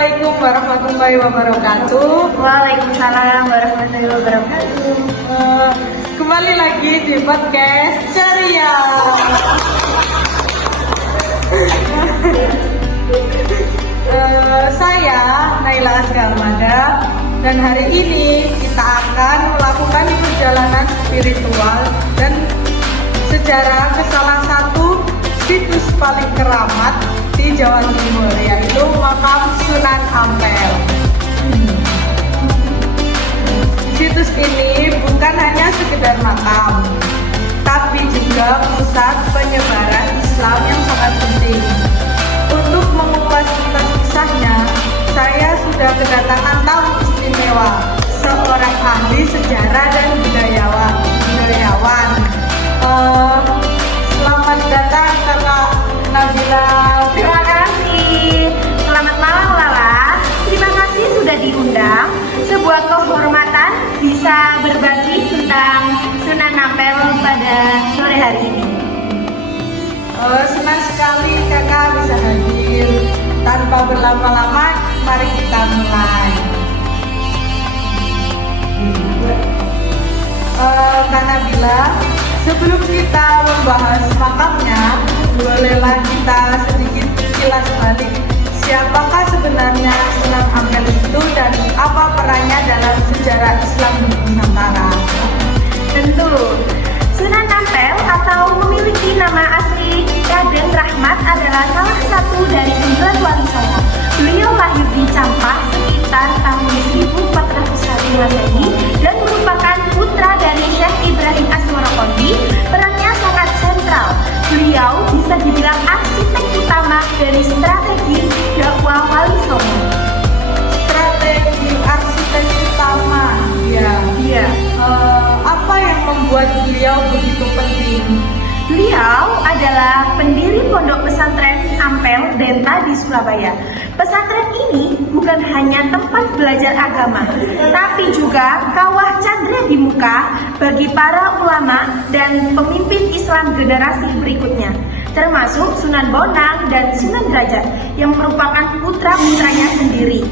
Assalamualaikum warahmatullahi wabarakatuh. Waalaikumsalam warahmatullahi wabarakatuh. Kembali lagi di podcast Ceria. Saya Naila Asgalmada dan hari ini kita akan melakukan perjalanan spiritual dan sejarah ke salah satu situs paling keramat di Jawa Timur, yaitu makam Sunan Ampel. Situs ini bukan hanya sekedar makam, tapi juga pusat penyebaran Islam yang sangat penting. Untuk mengupas tuntas kisahnya, saya sudah kedatangan tamu istimewa, seorang ahli sejarah dan budayawan. Selamat datang Kakak Nabila. Terima kasih. Selamat malam Lala. Terima kasih sudah diundang. Sebuah kehormatan bisa berbagi tentang Sunan Ampel pada sore hari ini. Senang sekali Kakak bisa hadir. Tanpa berlama-lama, mari kita mulai. Kak Nabila, sebelum kita membahas makamnya, bolehlah kita sedikit kilas balik. Siapakah sebenarnya Sunan Ampel itu dan apa perannya dalam sejarah Islam di Nusantara? Tentu, Sunan Ampel atau memiliki nama asli Raden Rahmat adalah salah satu dari 9 wali songo. Beliau lahir di Campah sekitar tahun 1401 Masehi dan merupakan putra dari Syekh Ibrahim Asmorokondi. Perannya sangat sentral. Beliau bisa dibilang arsitek utama dari strategi dakwah wali songo. Strategi arsitek utama, ya. Iya. Apa yang membuat beliau begitu penting? Beliau adalah pendiri pondok pesantren Ampel Denta di Surabaya. Pesantren ini bukan hanya tempat belajar agama, tapi juga kawah candra di muka bagi para ulama dan pemimpin Islam generasi berikutnya, termasuk Sunan Bonang dan Sunan Derajat yang merupakan putra-putranya sendiri.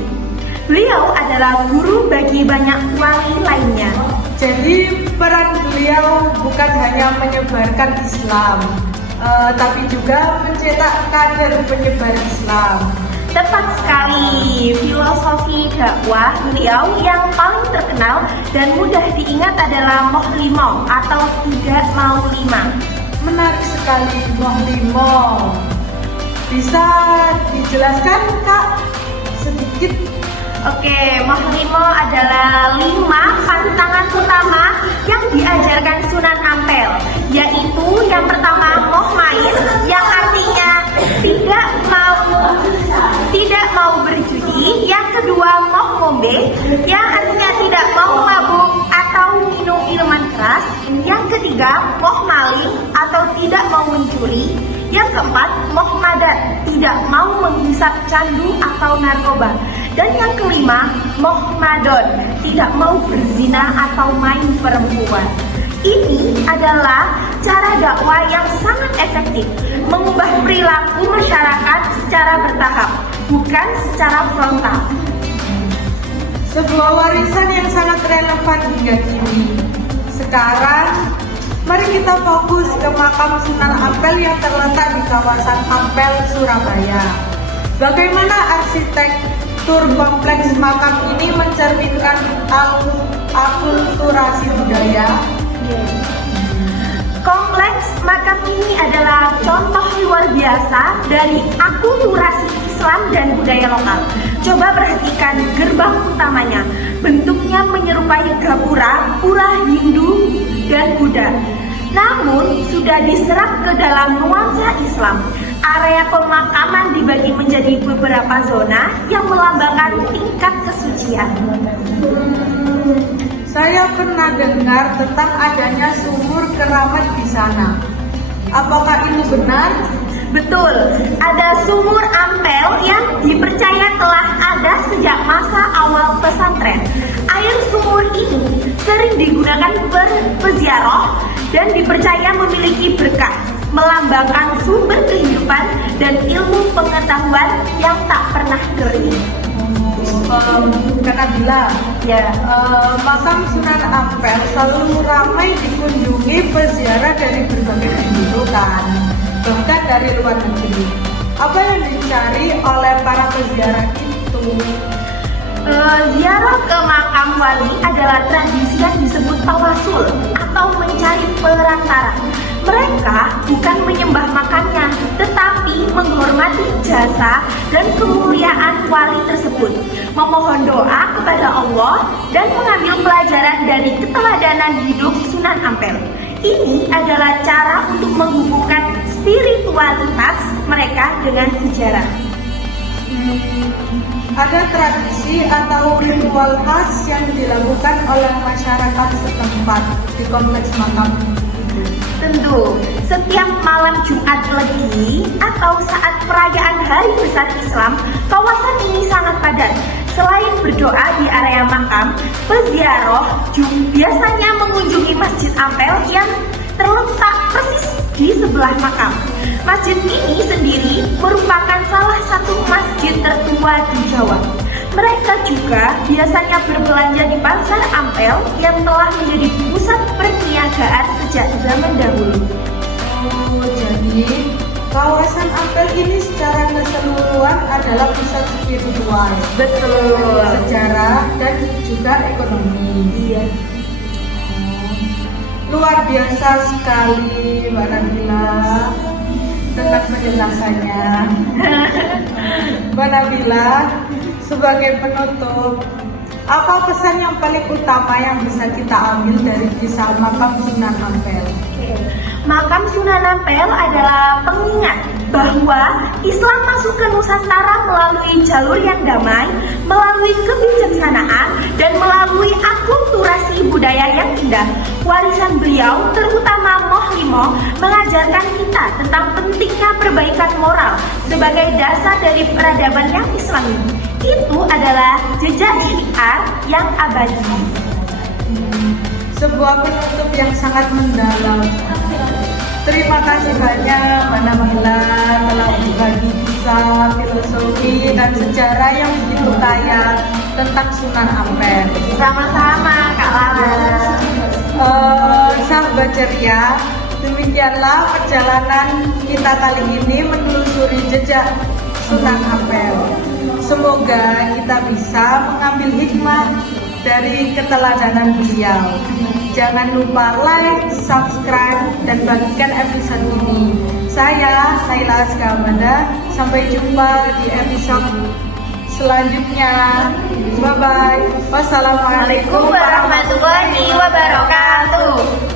Beliau adalah guru bagi banyak wali lainnya. Jadi peran beliau bukan hanya menyebarkan Islam, tapi juga mencetak kader penyebar Islam. Tepat sekali, filosofi dakwah beliau yang paling terkenal dan mudah diingat adalah Moh Limo atau tidak mau lima. Menarik sekali, Moh Limo. Bisa dijelaskan Kak sedikit? Oke, Moh Limo adalah 5 pantangan utama yang diajarkan Sunan Ampel, yaitu yang pertama Moh Main, yang artinya tidak mau berjudi. Yang kedua Moh Ngombe, yang artinya tidak mau mabuk atau minum minuman keras. Yang ketiga Moh Maling atau tidak mau mencuri. Yang keempat Moh Madat, tidak mau menghisap candu atau narkoba. Dan yang kelima Moh Madon, tidak mau berzina atau main perempuan. Ini adalah cara dakwah yang sangat efektif, mengubah perilaku masyarakat secara bertahap, bukan secara frontal. Sebuah warisan yang sangat relevan hingga kini. Sekarang, mari kita fokus ke makam Sunan Ampel yang terletak di kawasan Ampel, Surabaya. Bagaimana arsitektur kompleks makam ini mencerminkan akulturasi budaya? Kompleks makam ini adalah contoh luar biasa dari akulturasi Islam dan budaya lokal. Coba perhatikan gerbang utamanya. Bentuknya menyerupai gapura, pura Hindu dan Buddha. Namun sudah diserap ke dalam nuansa Islam. Area pemakaman dibagi menjadi beberapa zona yang melambangkan tingkat kesucian. Saya pernah dengar tentang adanya sumur keramat di sana. Apakah ini benar? Betul, ada sumur Ampel yang dipercaya telah ada sejak masa awal pesantren. Air sumur ini sering digunakan berpeziarah dan dipercaya memiliki berkah, melambangkan sumber kehidupan dan ilmu pengetahuan yang tak pernah kering. Ya. Makam Sunan Ampel selalu ramai dikunjungi peziarah dari berbagai penjuru kan, bahkan dari luar negeri. Apa yang dicari oleh para peziarah itu? Ziarah ke makam wali adalah tradisi yang disebut tawasul atau mencari perantara. Mereka bukan menyembah makamnya, tetapi menghormati jasa dan kemuliaan wali tersebut, memohon doa kepada Allah dan mengambil pelajaran dari keteladanan hidup Sunan Ampel. Ini adalah cara untuk menghubungkan spiritualitas mereka dengan sejarah. Ada tradisi atau ritual khas yang dilakukan oleh masyarakat setempat di kompleks makam itu. Tentu, setiap malam Jumat Legi atau saat perayaan Hari Besar Islam, kawasan ini sangat padat. Selain berdoa di area makam, peziarah biasanya mengunjungi Masjid Ampel yang terletak persis di sebelah makam. Masjid ini sendiri merupakan salah satu masjid tertua di Jawa. Mereka juga biasanya berbelanja di Pasar Ampel yang telah menjadi pusat perniagaan sejak zaman dahulu. Oh, jadi kawasan Ampel ini secara keseluruhan adalah pusat spiritual, Betul. sejarah, dan juga ekonomi. Iya. Luar biasa sekali Mbak Nabila tentang penjelasannya. Mbak Nabila, sebagai penutup, apa pesan yang paling utama yang bisa kita ambil dari kisah makam Sunan Ampel? Makam Sunan Ampel adalah pengingat bahwa Islam masuk ke Nusantara melalui jalur yang damai, melalui kebijaksanaan, dan melalui akulturasi budaya yang indah. Warisan beliau, terutama Moh Limo, mengajarkan kita tentang pentingnya perbaikan moral sebagai dasar dari peradaban yang Islami. Itu adalah jejak syiar yang abadi. Sebuah penutup yang sangat mendalam. Terima kasih banyak Mbak Nabila telah berbagi kisah, filosofi, dan sejarah yang begitu kaya tentang Sunan Ampel. Sama-sama Kak Lara. Sahabat ceria, demikianlah perjalanan kita kali ini menelusuri jejak Sunan Ampel. Semoga kita bisa mengambil hikmah dari keteladanan beliau. Jangan lupa like, subscribe, dan bagikan episode ini. Saya Laila Askamanda. Sampai jumpa di episode selanjutnya. Bye bye. Wassalamualaikum Waalaikumsalam warahmatullahi wabarakatuh.